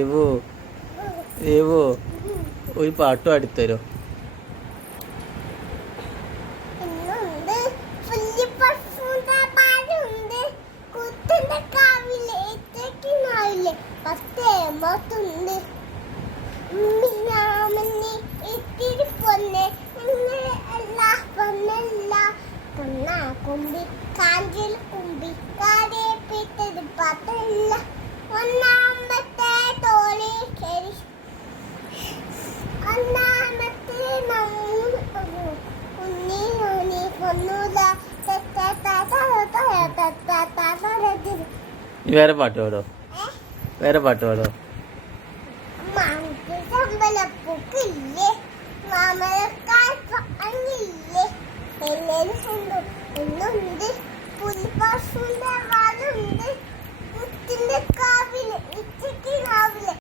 Evo Evo ഒരു പാട്ട് പാടിത്തരോ? കുമ്പി കാഞ്ചിൽ കുമ്പി കാടേ പിറ്റത് പത്തല്ല ഒന്നാമത്തെ തോളി കയറി ഒന്നാമത്തെ ഉണ്ണി ഉണ്ണി പൊന്നൂല വേറെ പാട്ട് പാടോ? വേറെ പാട്ട് പാടോ? മാമ്പഴപ്പൂക്കില്ലേ മാമഴക്കാൽ അങ്ങില്ലേ എല്ലുണ്ട് പുലിപ്പശുവിന്റെ വാലുണ്ട് മുത്തിന്റെ